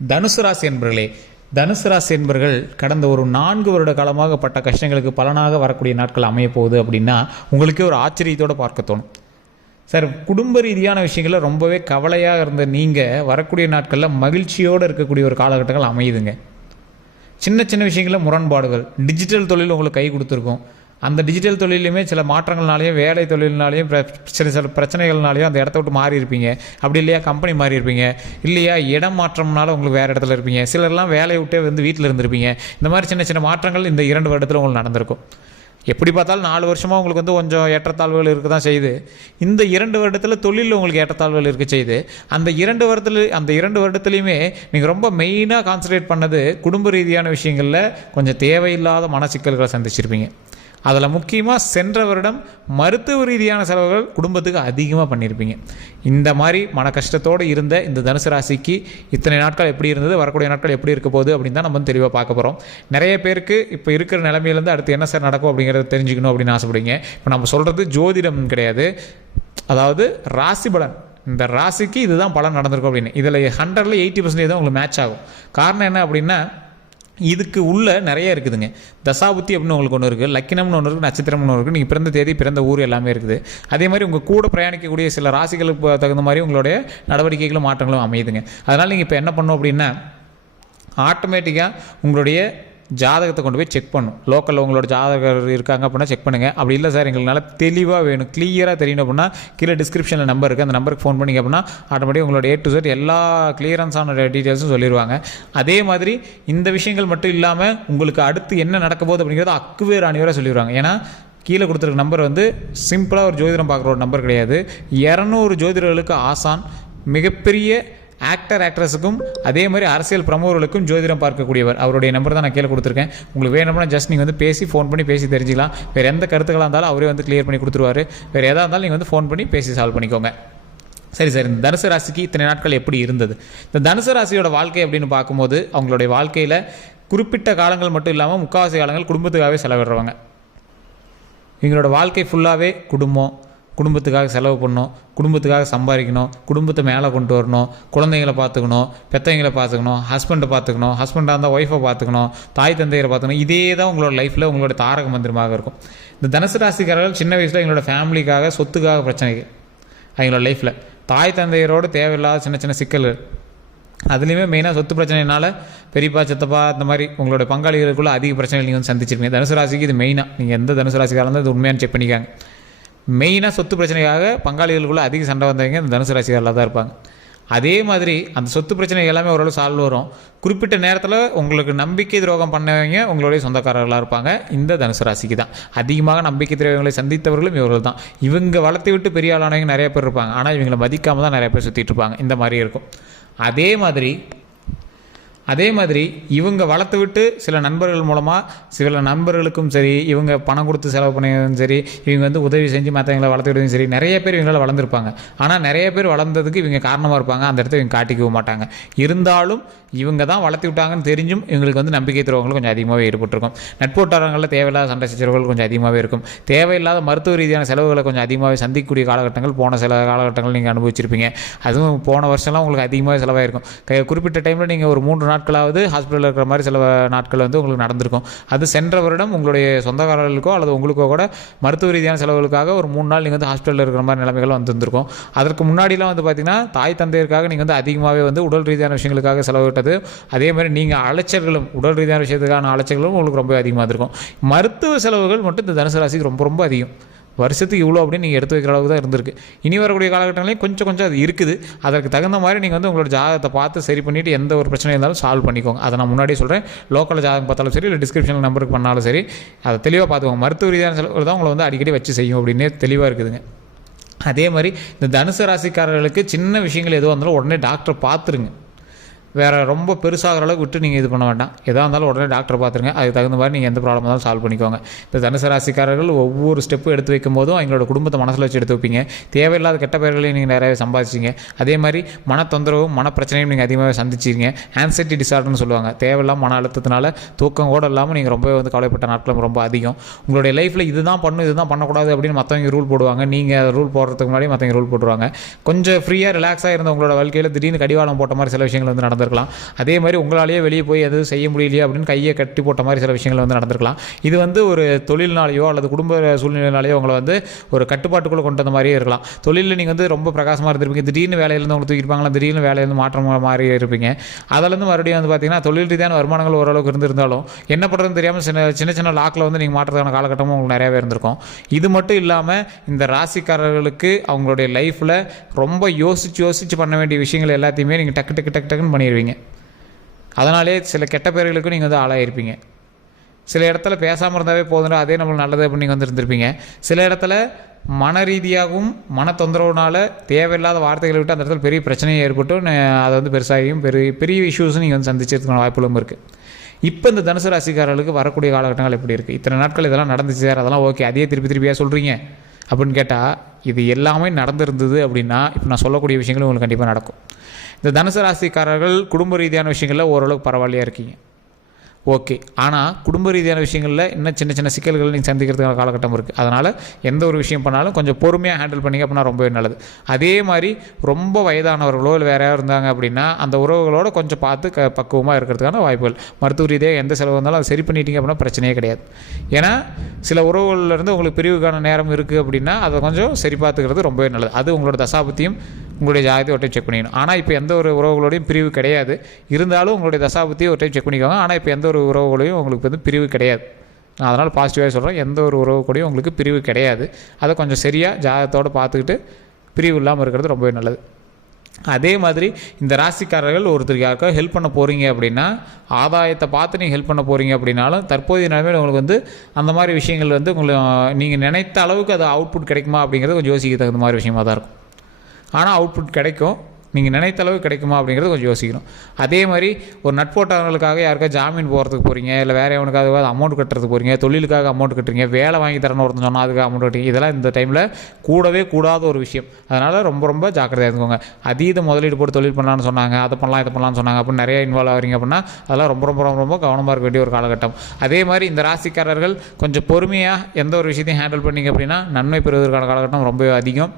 தனுசு ராசி என்பர்களே, தனுசு ராசி என்பர்கள் கடந்த ஒரு 4 வருட காலமாக பட்ட கஷ்டங்களுக்கு பலனாக வரக்கூடிய நாட்கள் அமைய போகுது அப்படின்னா உங்களுக்கே ஒரு ஆச்சரியத்தோடு பார்க்க தோணும். சார், குடும்ப ரீதியான விஷயங்களில் ரொம்பவே கவலையாக இருந்த நீங்கள் வரக்கூடிய நாட்களில் மகிழ்ச்சியோடு இருக்கக்கூடிய ஒரு காலகட்டங்கள் அமையுதுங்க. சின்ன சின்ன விஷயங்களில் முரண்பாடுகள், டிஜிட்டல் தொழில் உங்களுக்கு கை கொடுத்துருக்கும். அந்த டிஜிட்டல் தொழிலையுமே சில மாற்றங்கள்னாலேயும் வேலை தொழில்னாலேயும் சில பிரச்சனைகள்னாலேயும் அந்த இடத்த விட்டு மாறி இருப்பீங்க. அப்படி இல்லையா கம்பெனி மாறி இருப்பீங்க, இல்லையா இடம் மாற்றம்னால உங்களுக்கு வேறு இடத்துல இருப்பீங்க. சிலர்லாம் வேலையை விட்டே வீட்டில் இருந்திருப்பீங்க. இந்த மாதிரி சின்ன சின்ன மாற்றங்கள் இந்த 2 வருடத்தில் உங்களுக்கு நடந்திருக்கும். எப்படி பார்த்தாலும் 4 வருஷமாக உங்களுக்கு கொஞ்சம் ஏற்றத்தாழ்வுகள் இருக்க தான் செய்யுது. இந்த 2 வருடத்தில் தொழிலில் உங்களுக்கு ஏற்றத்தாழ்வுகள் இருக்க செய்யுது. அந்த 2 வருடத்துலையுமே நீங்கள் ரொம்ப மெயினாக கான்சன்ட்ரேட் பண்ணது குடும்ப ரீதியான விஷயங்களில் கொஞ்சம் தேவையில்லாத மன சிக்கல்களை சந்திச்சிருப்பீங்க. அதில் முக்கியமாக சென்ற வருடம் மருத்துவ ரீதியான செலவுகள் குடும்பத்துக்கு அதிகமாக பண்ணியிருப்பீங்க. இந்த மாதிரி மன கஷ்டத்தோடு இருந்த இந்த தனுசு ராசிக்கு இத்தனை நாட்கள் எப்படி இருந்தது, வரக்கூடிய நாட்கள் எப்படி இருக்க போகுது அப்படின்னு தான் நம்ம தெளிவாக பார்க்க போகிறோம். நிறைய பேருக்கு இப்போ இருக்கிற நிலைமையிலேருந்து அடுத்து என்ன சார் நடக்கும் அப்படிங்கிறத தெரிஞ்சுக்கணும் அப்படின்னு ஆசைப்படுவீங்க. இப்போ நம்ம சொல்கிறது ஜோதிடம் கிடையாது, அதாவது ராசி பலன். இந்த ராசிக்கு இதுதான் பலன் நடந்திருக்கும் அப்படின்னு. இதில் 100ல் 80% தான் உங்களுக்கு மேட்ச் ஆகும். காரணம் என்ன அப்படின்னா, இதுக்கு உள்ள நிறைய இருக்குதுங்க. தசாபுத்தி அப்படின்னு உங்களுக்கு ஒன்று இருக்குது, லக்கினம்னு ஒன்று இருக்குது, நட்சத்திரம்னு ஒன்று இருக்குது, நீங்கள் பிறந்த தேதி பிறந்த ஊர் எல்லாமே இருக்குது. அதே மாதிரி உங்கள் கூட பிரயாணிக்கக்கூடிய சில ராசிகளுக்கு தகுந்த மாதிரி உங்களுடைய நடவடிக்கைகளும் மாற்றங்களும் அமையுதுங்க. அதனால் நீங்கள் இப்போ என்ன பண்ணணும் அப்படின்னா, ஆட்டோமேட்டிக்காக உங்களுடைய ஜாதகத்தை கொண்டு போய் செக் பண்ணும். லோக்கலில் உங்களோட ஜாதகர் இருக்காங்க அப்படின்னா செக் பண்ணுங்கள். அப்படி இல்லை சார் எங்களுக்கு நல்லா தெளிவாக வேணும், கிளியராக தெரியணும் அப்படின்னா கீழே டிஸ்கிரிப்ஷனில் நம்பர் இருக்குது, அந்த நம்பருக்கு ஃபோன் பண்ணிங்க அப்படின்னா ஆட்டோமேட்டிக் உங்களோட A to Z எல்லா கிளியரன்ஸான டீட்டெயில்ஸும் சொல்லிடுவாங்க. அதே மாதிரி இந்த விஷயங்கள் மட்டும் இல்லாமல் உங்களுக்கு அடுத்து என்ன நடக்க போகுது அப்படிங்கிறத அக்குவேர் அணிவராக சொல்லிடுவாங்க. ஏன்னா கீழே கொடுத்துருக்க நம்பர் சிம்பிளாக ஒரு ஜோதிடம் பார்க்குற ஒரு நம்பர் கிடையாது. 200 ஜோதிடர்களுக்கு ஆசான், மிகப்பெரிய ஆக்ட்ரஸுக்கும் அதே மாதிரி அரசியல் பிரமுகர்களுக்கும் ஜோதிடம் பார்க்கக்கூடியவர். அவருடைய நம்பர் தான் நான் கீழே கொடுத்துருக்கேன். உங்களுக்கு வேணும்னா ஜஸ்ட் நீங்கள் பேசி ஃபோன் பண்ணி பேசி தெரிஞ்சிக்கலாம். வேறு எந்த கருத்துக்களாக இருந்தாலும் அவரே கிளியர் பண்ணி கொடுத்துருவார். வேறு எதாக இருந்தாலும் நீங்கள் ஃபோன் பண்ணி பேசி சால்வ் பண்ணிக்கோங்க. சரி சார், இந்த தனுசு ராசிக்கு இத்தனை நாட்கள் எப்படி இருந்தது? இந்த தனுசு ராசியோட வாழ்க்கை அப்படின்னு பார்க்கும்போது அவங்களுடைய வாழ்க்கையில் குறிப்பிட்ட காலங்கள் மட்டும் இல்லாமல் முக்கால்வாசி காலங்கள் குடும்பத்துக்காகவே செலவிடுறவங்க. இவங்களோட வாழ்க்கை ஃபுல்லாகவே குடும்பத்துக்காக செலவு பண்ணணும், குடும்பத்துக்காக சம்பாதிக்கணும், குடும்பத்தை மேலே கொண்டு வரணும், குழந்தைங்களை பார்த்துக்கணும், பெற்றவங்களை பார்த்துக்கணும், ஹஸ்பண்டை பார்த்துக்கணும், ஹஸ்பண்டாக இருந்தால் ஒய்ஃபை பார்த்துக்கணும், தாய் தந்தையரை பார்த்துக்கணும். இதே தான் உங்களோட லைஃப்பில் உங்களோட தாரக மந்திரமாக இருக்கும். இந்த தனுசு ராசிக்காரர்கள் சின்ன வயசில் எங்களோட ஃபேமிலிக்காக சொத்துக்காக பிரச்சனைகள், அவங்களோட லைஃப்பில் தாய் தந்தையரோடு தேவையில்லாத சின்ன சின்ன சிக்கல்கள், அதுலேயுமே மெயினாக சொத்து பிரச்சனைனால பெரியப்பா சித்தப்பா இந்த மாதிரி உங்களோட பங்காளிகளுக்குள்ள அதிக பிரச்சனைகள் நீங்கள் சந்திச்சிருப்பீங்க. தனுசு ராசிக்கு இது மெயினாக நீங்கள் எந்த தனுசு ராசிக்காரங்க இருந்தால் இது உண்மையான செக் பண்ணிக்காங்க. மெயினாக சொத்து பிரச்சனைக்காக பங்காளிகளுக்குள்ளே அதிக சண்டை வந்தவங்க இந்த தனுசு ராசிக்காரில் தான் இருப்பாங்க. அதே மாதிரி அந்த சொத்து பிரச்சனை எல்லாமே ஓரளவு சால்வ் வரும். குறிப்பிட்ட நேரத்தில் உங்களுக்கு நம்பிக்கை துரோகம் பண்ணவங்க உங்களுடைய சொந்தக்காரர்களாக இருப்பாங்க. இந்த தனுசு ராசிக்கு தான் அதிகமாக நம்பிக்கை துரோகங்களை சந்தித்தவர்களும் இவர்கள் தான். இவங்க வளர்த்து விட்டு பெரிய ஆளானவங்க நிறைய பேர் இருப்பாங்க, ஆனால் இவங்களை மதிக்காமல் தான் நிறைய பேர் சுற்றிட்டு இருப்பாங்க. இந்த மாதிரி இருக்கும். அதே மாதிரி இவங்க வளர்த்து விட்டு சில நண்பர்கள் மூலமாக சில நண்பர்களுக்கும் சரி, இவங்க பணம் கொடுத்து செலவு பண்ணதும் சரி, இவங்க உதவி செஞ்சு மற்றவங்களை வளர்த்து விட்டதும் சரி, நிறைய பேர் இவங்களால் வளர்ந்துருப்பாங்க. ஆனால் நிறைய பேர் வளர்ந்ததுக்கு இவங்க காரணமாக இருப்பாங்க. அந்த இடத்த இவங்க காட்டிக்கவும் மாட்டாங்க. இருந்தாலும் இவங்க தான் வளர்த்து விட்டாங்கன்னு தெரிஞ்சும் இவங்களுக்கு நம்பிக்கை துரோகங்கள் கொஞ்சம் அதிகமாகவே ஏற்பட்டிருக்கும். நட்போட்டாரங்களில் தேவையில்லாத சண்டை சச்சரவுகள் கொஞ்சம் அதிகமாகவே இருக்கும். தேவையில்லாத மருத்துவ ரீதியான செலவுகளை கொஞ்சம் அதிகமாகவே சந்திக்கக்கூடிய காலகட்டங்கள் போன சில காலகட்டங்கள் நீங்கள் அனுபவிச்சிருப்பீங்க. அதுவும் போன வருஷம்லாம் உங்களுக்கு அதிகமாகவே செலவாயிருக்கும். குறிப்பிட்ட டைமில் நீங்கள் ஒரு 3 நாட்களாவது ஹாஸ்பிட்டலில் இருக்கிற மாதிரி சில நாட்கள் உங்களுக்கு நடந்திருக்கும். அது சென்ற வருடம் உங்களுடைய சொந்தக்காரர்களுக்கோ அல்லது உங்களுக்கோ கூட மருத்துவ ரீதியான செலவுகளுக்காக ஒரு 3 நாள் நீங்கள் ஹாஸ்பிட்டலில் இருக்கிற மாதிரி நிலைமைகள் வந்துருக்கும். அதற்கு முன்னாடிலாம் பார்த்தீங்கன்னா தாய் தந்தையருக்காக நீங்கள் அதிகமாகவே உடல் ரீதியான விஷயங்களுக்காக செலவிட்டது. அதே மாதிரி நீங்கள் அலைச்சல்களும் உடல் ரீதியான விஷயத்துக்கான அலைச்சல்களும் உங்களுக்கு ரொம்ப அதிகமாக இருக்கும். மருத்துவ செலவுகள் மட்டும் இந்த தனுசு ராசிக்கு ரொம்ப ரொம்ப அதிகம். வருஷத்துக்கு இவ்வளோ அப்படின்னு நீங்கள் எடுத்து வைக்கிற அளவுக்கு தான் இருந்திருக்கு. இனி வரக்கூடிய காலகட்டங்களையும் கொஞ்சம் அது இருக்குது. அதற்கு தகுந்த மாதிரி நீங்கள் உங்களோட ஜாதகத்தை பார்த்து சரி பண்ணிவிட்டு எந்த ஒரு பிரச்சனை இருந்தாலும் சால்வ் பண்ணிக்கோங்க. அதை நான் முன்னாடியே சொல்கிறேன். லோக்கல் ஜாதகம் பார்த்தாலும் சரி, இல்லை டிஸ்கிரிப்ஷனில் நம்பருக்கு பண்ணாலும் சரி, அதை தெளிவாக பார்த்துக்கோங்க. மருத்துவ ரீதியான செலவுகள் தான் உங்களை அடிக்கடி வச்சு செய்யும் அப்படின்னே தெளிவாக இருக்குதுங்க. அதே மாதிரி இந்த தனுசு ராசிக்காரர்களுக்கு சின்ன விஷயங்கள் எதுவாக இருந்தாலும் உடனே டாக்டரை பார்த்துருங்க. வேறு ரொம்ப பெருசாகிற அளவுக்கு விட்டு நீங்கள் இது பண்ண வேண்டாம். எதாக இருந்தாலும் உடனே டாக்டர் பார்த்துருங்க. அதுக்கு தகுந்த மாதிரி நீங்கள் எந்த ப்ராப்ளம் இருந்தாலும் சால்வ் பண்ணிக்கோங்க. இப்போ தனுசு ராசிக்காரர்கள் ஒவ்வொரு ஸ்டெப்பு எடுத்து வைக்கும் போதும் அவங்களோட குடும்பத்தை மனசில் வச்சு எடுத்து வைப்பீங்க. தேவையில்லாத கெட்ட பெயர்களையும் நீங்கள் நிறையவே சம்பாதிச்சிங்க. அதே மாதிரி மன தொந்தரவும் மன பிரச்சனையும் நீங்கள் அதிகமாக சந்திச்சிங்க. ஆன்சைட்டி டிசார்டர்னு சொல்லுவாங்க. தேவையில்லாமல் மன அழுத்தத்தினால தூக்கம் கூட இல்லாமல் நீங்கள் ரொம்ப கவலைப்பட்ட நாட்களும் ரொம்ப அதிகம். உங்களுடைய லைஃப்பில் இதுதான் பண்ணணும் இதுதான் பண்ணக்கூடாது அப்படின்னு மற்றவங்க ரூல் போடுவாங்க. நீங்கள் ரூல் போடுறதுக்கு முன்னாடி மற்றவங்க ரூல் போட்டுருவாங்க. கொஞ்சம் ஃப்ரீயாக ரிலாக்ஸாக இருந்த உங்களோட வாழ்க்கையில் திடீர்னு கடிவாளம் போட்ட மாதிரி சில விஷயங்கள் நடந்து நடந்திருக்கலாம். அதே மாதிரி உங்களாலேயே வெளியே போய் எதுவும் செய்ய முடியலையே அப்படின்னு கையை கட்டி போட்ட மாதிரி சில விஷயங்கள் வந்து நடந்திருக்கலாம். இது வந்து ஒரு தொழில்னாலேயோ அல்லது குடும்ப சூழ்நிலையினாலேயோ உங்களை வந்து ஒரு கட்டுப்பாட்டுக்குள்ளே கொண்டு வந்த மாதிரியே இருக்கலாம். தொழிலில் நீங்கள் வந்து ரொம்ப பிரகாசமாக இருந்திருப்பீங்க, திடீர்னு வேலையிலேருந்து உங்களுக்கு தூக்கிருப்பாங்களா, திடீர்னு வேலையிலேருந்து மாற்றம் மாதிரி இருப்பீங்க. அதிலேருந்து மறுபடியும் வந்து பார்த்தீங்கன்னா தொழில் ரீதியான வருமானங்கள் ஓரளவுக்கு இருந்திருந்தாலும் என்ன பண்ணுறதுன்னு தெரியாமல் சின்ன சின்ன லாக்கில் வந்து நீங்கள் மாற்றுறதுக்கான காலகட்டமும் உங்களுக்கு நிறையாவே இருந்திருக்கும். இது மட்டும் இல்லாமல் இந்த ராசிக்காரர்களுக்கு அவங்களுடைய லைஃப்பில் ரொம்ப யோசித்து பண்ண வேண்டிய விஷயங்கள் எல்லாத்தையுமே நீங்கள் டக்குன்னு பண்ணிடுவீங்க. அதனாலே சில கெட்ட பேர்களுக்கும் நீங்கள் வந்து ஆளாயிருப்பீங்க. சில இடத்துல பேசாமல் இருந்தாவே போதும், அதே நம்மளுக்கு நல்லது அப்படின்னு நீங்கள் வந்து இருந்திருப்பீங்க. சில இடத்துல மன ரீதியாகவும் மன தொந்தரவுனால தேவையில்லாத வார்த்தைகளை விட்டு அந்த இடத்துல பெரிய பிரச்சனையை ஏற்பட்டும் அதை வந்து பெருசாகியும் பெரிய இஷ்யூஸும் நீங்கள் வந்து சந்திச்சதுக்கான வாய்ப்புகளும் இருக்குது. இப்போ இந்த தனுசு ராசிக்காரர்களுக்கு வரக்கூடிய காலகட்டங்கள் எப்படி இருக்குது? இத்தனை நாட்கள் இதெல்லாம் நடந்துச்சு சார், அதெல்லாம் ஓகே, அதே திருப்பியாக சொல்கிறீங்க அப்படின்னு கேட்டால் இது எல்லாமே நடந்திருந்தது அப்படின்னா இப்போ நான் சொல்லக்கூடிய விஷயங்களும் உங்களுக்கு கண்டிப்பாக நடக்கும். இந்த தனுசு ராசிக்காரர்கள் குடும்ப ரீதியான விஷயங்களில் ஓரளவுக்கு பரவாயில்லையாக இருக்கீங்க, ஓகே. ஆனால் குடும்ப ரீதியான விஷயங்களில் இன்னும் சின்ன சின்ன சிக்கல்கள் நீங்கள் சந்திக்கிறதுக்கான காலகட்டம் இருக்குது. அதனால் எந்த ஒரு விஷயம் பண்ணாலும் கொஞ்சம் பொறுமையாக ஹேண்டில் பண்ணிங்க அப்படின்னா ரொம்பவே நல்லது. அதே மாதிரி ரொம்ப வயதானவர்களோ இல்லை வேறு யாரும் இருந்தாங்க அப்படின்னா அந்த உறவுகளோடு கொஞ்சம் பார்த்து பக்குவமாக இருக்கிறதுக்கான வாய்ப்புகள். மருத்துவ ரீதியாக எந்த செலவு வந்தாலும் அதை சரி பண்ணிட்டீங்க அப்படின்னா பிரச்சனையே கிடையாது. ஏன்னா சில உறவுகள்லேருந்து உங்களுக்கு பிரிவுக்கான நேரம் இருக்குது அப்படின்னா அதை கொஞ்சம் சரி பார்த்துக்கிறது ரொம்பவே நல்லது. அது உங்களோட தசாபத்தியும் உங்களுடைய ஜாதகத்தை ஒரு டைம் செக் பண்ணிக்கணும். ஆனால் இப்போ எந்த ஒரு உறவுகளோடையும் பிரிவு கிடையாது, இருந்தாலும் உங்களுடைய தசாபத்தியை ஒரு டைம் செக் பண்ணிக்கோங்க. ஆனால் இப்போ எந்த ஒரு உறவுகளையும் உங்களுக்கு வந்து பிரிவு கிடையாது. நான் அதனால் பாசிட்டிவாக சொல்கிறேன், எந்த ஒரு உறவு கூடயும் உங்களுக்கு பிரிவு கிடையாது. அதை கொஞ்சம் சரியாக ஜாதகத்தோடு பார்த்துக்கிட்டு பிரிவு இல்லாமல் இருக்கிறது ரொம்பவே நல்லது. அதே மாதிரி இந்த ராசிக்காரர்கள் ஒருத்தருக்கு யாருக்கா ஹெல்ப் பண்ண போகிறீங்க அப்படின்னா ஆதாயத்தை பார்த்து நீங்கள் ஹெல்ப் பண்ண போகிறீங்க அப்படின்னாலும் தற்போதைய நிலைமையில் உங்களுக்கு வந்து அந்த மாதிரி விஷயங்கள் வந்து உங்களுக்கு நீங்கள் நினைத்த அளவுக்கு அது அவுட்புட் கிடைக்குமா அப்படிங்கிறது கொஞ்சம் யோசிக்க தகுந்த மாதிரி விஷயமாக தான் இருக்கும். ஆனால் அவுட்புட் கிடைக்கும், நீங்கள் நினைத்த அளவு கிடைக்குமா அப்படிங்கிறது கொஞ்சம் யோசிக்கணும். அதே மாதிரி ஒரு நட்போட்டவர்களுக்காக யாருக்கா ஜாமீன் போகிறதுக்கு போகிறீங்க, இல்லை வேறு எவனுக்காக அமௌண்ட் கட்டுறதுக்கு போகிறீங்க, தொழிலுக்காக அமௌண்ட் கட்டுறீங்க, வேலை வாங்கி தரணும் ஒருத்தன் சொன்னால் அதுக்காக அமௌண்ட் கட்டுறீங்க, இதெல்லாம் இந்த டைமில் கூடவே கூடாத ஒரு விஷயம். அதனால் ரொம்ப ஜாக்கிரதையாக இருந்துக்கோங்க. அதீத முதலீடு போட்டு தொழில் பண்ணலான்னு சொன்னாங்க, அதை பண்ணலாம் இதை பண்ணலான்னு சொன்னாங்க அப்படின்னு நிறைய இன்வால்வ் ஆகிறீங்க அப்படின்னா அதெல்லாம் ரொம்ப கவனமாக இருக்க வேண்டிய ஒரு காலகட்டம். அதே மாதிரி இந்த ராசிக்காரர்கள் கொஞ்சம் பொறுமையாக எந்த ஒரு விஷயத்தையும் ஹேண்டில் பண்ணிங்க அப்படின்னா நன்மை பெறுவதற்கான காலகட்டம் ரொம்ப அதிகம்.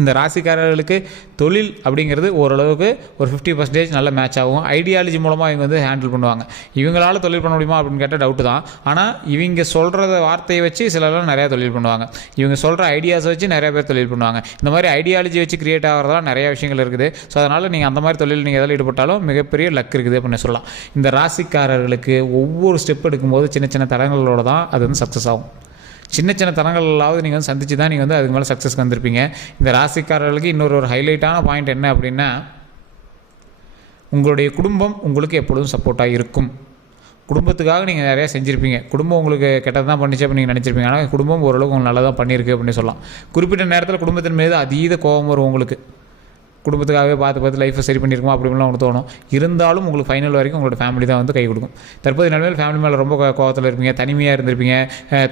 இந்த ராசிக்காரர்களுக்கு தொழில் அப்படிங்கிறது ஓரளவுக்கு ஒரு 50% நல்ல மேட்ச் ஆகும். ஐடியாலஜி மூலமாக இவங்க வந்து ஹேண்டில் பண்ணுவாங்க. இவங்களால் தொழில் பண்ண முடியுமா அப்படின்னு கேட்டால் டவுட்டு தான். ஆனால் இவங்க சொல்கிறத வார்த்தையை வச்சு சிலர்லாம் நிறையா தொழில் பண்ணுவாங்க. இவங்க சொல்கிற ஐடியாஸை வச்சு நிறைய பேர் தொழில் பண்ணுவாங்க. இந்த மாதிரி ஐடியாலஜி வச்சு கிரியேட் ஆகிறதெல்லாம் நிறைய விஷயங்கள் இருக்குது. ஸோ அதனால் நீங்கள் அந்த மாதிரி தொழில் நீங்கள் எதில் ஈடுபட்டாலும் மிகப்பெரிய லக் இருக்குது அப்படின்னு சொல்லலாம். இந்த ராசிக்காரர்களுக்கு ஒவ்வொரு ஸ்டெப் எடுக்கும்போது சின்ன சின்ன தடங்களோட தான் அது வந்து சக்ஸஸ் ஆகும். சின்ன சின்ன தரங்களாவது நீங்கள் வந்து சந்திச்சு தான் நீங்கள் வந்து அதுக்கு மேலே சக்ஸஸ்க்கு வந்திருப்பீங்க. இந்த ராசிக்காரர்களுக்கு இன்னொரு ஹைலைட்டான பாயிண்ட் என்ன அப்படின்னா உங்களுடைய குடும்பம் உங்களுக்கு எப்பொழுதும் சப்போர்ட்டாக இருக்கும். குடும்பத்துக்காக நீங்கள் நிறையா செஞ்சுருப்பீங்க. குடும்பம் உங்களுக்கு கெட்டது தான் பண்ணிச்சு அப்படின்னு நீங்கள் நினச்சிருப்பீங்க. ஆனால் குடும்பம் ஓரளவுக்கு உங்களுக்கு நல்லா தான் பண்ணியிருக்கு அப்படின்னு சொல்லலாம். குறிப்பிட்ட நேரத்தில் குடும்பத்தின் மீது அதீத கோபம் வரும் உங்களுக்கு. குடும்பத்துக்காகவே பார்த்து லைஃப்பை சரி பண்ணியிருக்கோம் அப்படின்லாம் உங்களுக்கு தோணும். இருந்தாலும் உங்களுக்கு ஃபைனல் வரைக்கும் உங்களோட ஃபேமிலி தான் வந்து கை கொடுக்கும். தற்போது நிலைமையில் ஃபேமிலி மேலே ரொம்ப கோவத்தில் இருப்பீங்க, தனிமையாக இருந்திருப்பீங்க,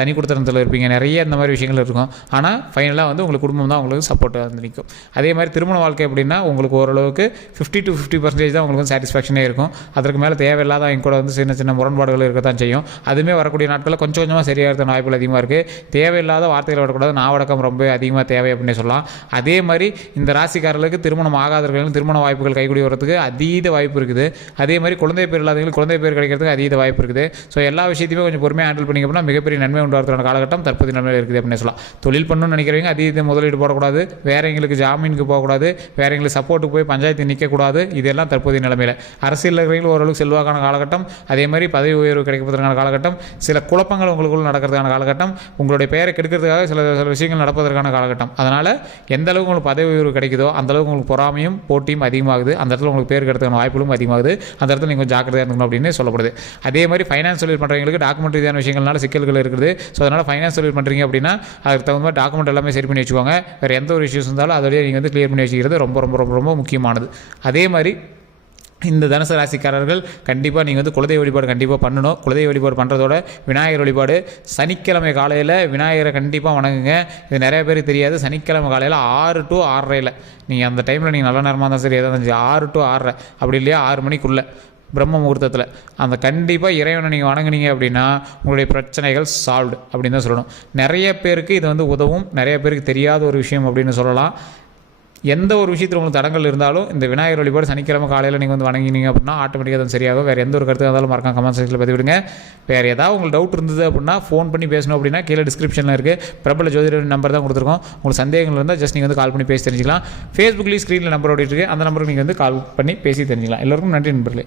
தனி குடுத்தனத்தில் இருப்பீங்க, நிறைய இந்த மாதிரி விஷயங்கள் இருக்கும். ஆனால் ஃபைனலாக வந்து உங்களுக்கு குடும்பம் தான் உங்களுக்கு சப்போர்ட்டாக வந்து நிற்கும். அதே மாதிரி திருமண வாழ்க்கை அப்படின்னா உங்களுக்கு ஓரளவுக்கு 50 to 50% தான் உங்களுக்கு வந்து சாட்டிஸ்ஃபேக்ஷனே இருக்கும். அதற்கு மேலே தேவையில்லாத அவங்க கூட வந்து சின்ன சின்ன முரண்பாடுகள் இருக்க தான் செய்யும். அதுவுமே வரக்கூடிய நாட்களில் கொஞ்சம் கொஞ்சமாக சரியாக வாய்ப்புகள் அதிகமாக இருக்குது. தேவையில்லாத வார்த்தைகள் வரக்கூடாது, நாவடக்கம் ரொம்ப அதிகமாக தேவை அப்படின்னு சொல்லலாம். அதே மாதிரி இந்த ராசிக்காரர்களுக்கு திருமணம் ஆகாதவர்களுக்கு திருமண வாய்ப்புகள் கைகூடி வரதுக்கு அதீத வாய்ப்பு இருக்குது. அதே மாதிரி குழந்தை பேர் இல்லாதவங்களுக்கு குழந்தை பேர் கிடைக்கிறதுக்கு அதீத வாய்ப்பு இருக்குது. ஸோ எல்லா விஷயத்தையுமே கொஞ்சம் பொறுமையாக ஹேண்டில் பண்ணிங்க அப்படின்னா மிகப்பெரிய நன்மை உண்டாகிறதுக்கான காலகட்டம் தற்போதைய நன்மையில் இருக்குது அப்படின்னு சொல்லலாம். தொழில் பண்ணணும்னு நினைக்கிறவங்க அதீத முதலீடு போடக்கூடாது, வேற எங்களுக்கு ஜாமீனுக்கு போகக்கூடாது, வேற எங்களுக்கு சப்போர்ட்டுக்கு போய் பஞ்சாயத்து நிற்கக்கூடாது. இதெல்லாம் தற்போதைய நிலைமையில் அரசியல் இருக்கிறவங்களும் ஓரளவுக்கு செல்வாக்கான காலகட்டம். அதே மாதிரி பதவி உயர்வு கிடைப்பதற்கான காலகட்டம். சில குழப்பங்கள் உங்களுக்குள்ள நடக்கிறதுக்கான காலகட்டம். உங்களுடைய பெயரை கெடுக்கிறதுக்காக சில விஷயங்கள் நடப்பதற்கான காலகட்டம். அதனால் எந்த அளவுக்கு உங்களுக்கு பதவி உயர்வு கிடைக்குதோ அந்த அளவுக்கு உங்களுக்கு பொறாமையும் போட்டியும் அதிகமாகுது. அந்த இடத்துல உங்களுக்கு பேர் கிடைக்கிறதுக்கான வாய்ப்புகளும் அதிகமாகுது. அந்த இடத்துல நீங்கள் ஜாக்கிரதையாக இருக்கணும் அப்படின்னு சொல்லப்படுது. அதே மாதிரி ஃபைனான்ஸ் தொழில் பண்ணுறவங்களுக்கு டாக்குமெண்ட் ரீதியான விஷயங்கள்னால சிக்கல்கள் இருக்குது. ஸோ அதனால் ஃபைனான்ஸ் தொழில் பண்ணுறீங்க அப்படின்னா அதுக்கு தகுந்த மாதிரி டாக்குமெண்ட் எல்லாமே சரி பண்ணி வச்சுக்கோங்க. வேறு எந்த ஒரு இஷ்யூஸ் இருந்தாலும் அதோடய நீங்கள் வந்து கிளியர் பண்ணி வச்சுக்கிறது ரொம்ப முக்கியமானது. அதே மாதிரி இந்த தனுசு ராசிக்காரர்கள் கண்டிப்பாக நீங்கள் வந்து குலதெய்வ வழிபாடு கண்டிப்பாக பண்ணணும். குலதெய்வ வழிபாடு பண்ணுறதோட விநாயகர் வழிபாடு சனிக்கிழமை காலையில் விநாயகரை கண்டிப்பாக வணங்குங்க. இது நிறைய பேருக்கு தெரியாது. சனிக்கிழமை காலையில் 6 to 6:30 நீங்கள் அந்த டைமில் நீங்கள் நல்ல நேரமாக இருந்தால் சரி எதாவது 6 to 6:30 அப்படி இல்லையா 6 மணிக்குள்ளே பிரம்ம முகூர்த்தத்தில் அந்த கண்டிப்பாக இறைவனை நீங்கள் வணங்குனீங்க அப்படின்னா உங்களுடைய பிரச்சனைகள் சால்வ்டு அப்படின்னு தான் சொல்லணும். நிறைய பேருக்கு இது வந்து உதவும், நிறைய பேருக்கு தெரியாத ஒரு விஷயம் அப்படின்னு சொல்லலாம். எந்த ஒரு விஷயத்தில் உங்களுக்கு தடங்கள் இருந்தாலும் இந்த விநாயகர் வழிபாடு சனிக்கிழமை காலையில் நீங்கள் வந்து வணங்கினீங்க அப்படின்னா ஆட்டோமேட்டிக்காக அது சரியாகும். வேறு எந்த ஒரு கருத்து இருந்தாலும் மறக்காம கமெண்ட் செக்ஷனில் பதிவிடுங்க. வேறு ஏதாவது உங்களுக்கு டவுட் இருந்தது அப்படின்னா ஃபோன் பண்ணி பேசணும் அப்படின்னா கீழே டிஸ்கிரிப்ஷனில் இருக்குது பிரபல ஜோதிடர் நம்பர் தான் கொடுத்துருக்கோம். உங்களுக்கு சந்தேகங்கள் இருந்தால் ஜஸ்ட் நீங்கள் வந்து கால் பண்ணி பேசி தெரிஞ்சிக்கலாம். ஃபேஸ்புக்லேயும் ஸ்க்ரீனில் நம்பர் ஓடிட்டு இருக்கு, அந்த நம்பருக்கு நீங்கள் வந்து கால் பண்ணி பேசி தெரிஞ்சிக்கலாம். எல்லோருக்கும் நன்றி நண்பர்களே.